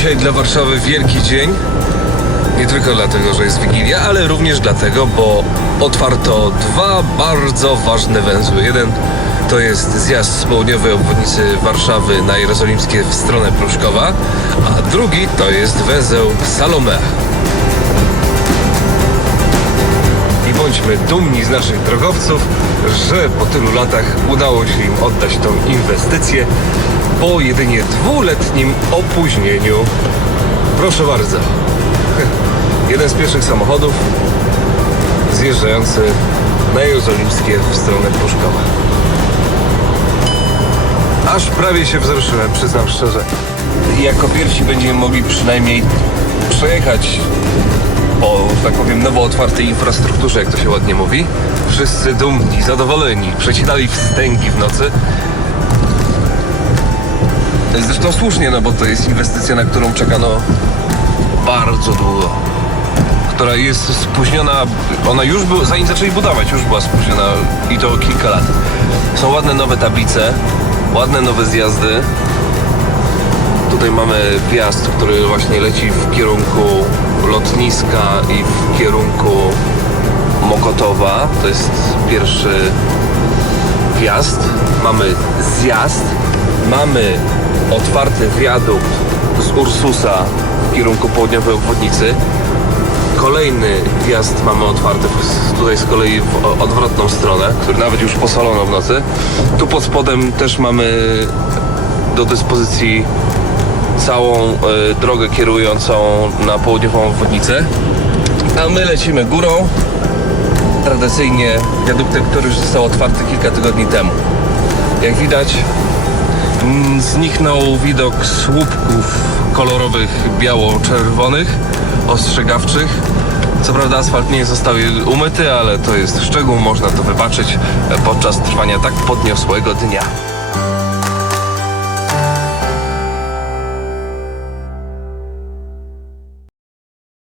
Dzisiaj dla Warszawy wielki dzień. Nie tylko dlatego, że jest Wigilia, ale również dlatego, bo otwarto dwa bardzo ważne węzły. Jeden to jest zjazd z południowej obwodnicy Warszawy na Jerozolimskie w stronę Pruszkowa, a drugi to jest węzeł Salomea. I bądźmy dumni z naszych drogowców, że po tylu latach udało się im oddać tą inwestycję po jedynie dwuletnim opóźnieniu. Proszę bardzo. Jeden z pierwszych samochodów zjeżdżający na Jerozolimskie w stronę Pruszkowa. Aż prawie się wzruszyłem, przyznam szczerze. Jako pierwsi będziemy mogli przynajmniej przejechać po, tak powiem, nowo otwartej infrastrukturze, jak to się ładnie mówi. Wszyscy dumni, zadowoleni, przecinali wstęgi w nocy. Zresztą słusznie, no bo to jest inwestycja, na którą czekano bardzo długo. Która jest spóźniona, ona już była, zanim zaczęli budować, już była spóźniona i to o kilka lat. Są ładne nowe tablice, ładne nowe zjazdy. Tutaj mamy wjazd, który właśnie leci w kierunku lotniska i w kierunku Mokotowa. To jest pierwszy wjazd. Mamy zjazd. Mamy otwarty wiadukt z Ursusa w kierunku południowej obwodnicy. Kolejny wjazd mamy otwarty tutaj z kolei w odwrotną stronę, który nawet już posolono w nocy. Tu pod spodem też mamy do dyspozycji całą e, drogę kierującą na południową obwodnicę. A my lecimy górą. Tradycyjnie wiaduktem, który już został otwarty kilka tygodni temu. Jak widać, zniknął widok słupków kolorowych biało-czerwonych, ostrzegawczych. Co prawda asfalt nie został umyty, ale to jest szczegół, można to wybaczyć e, podczas trwania tak podniosłego dnia.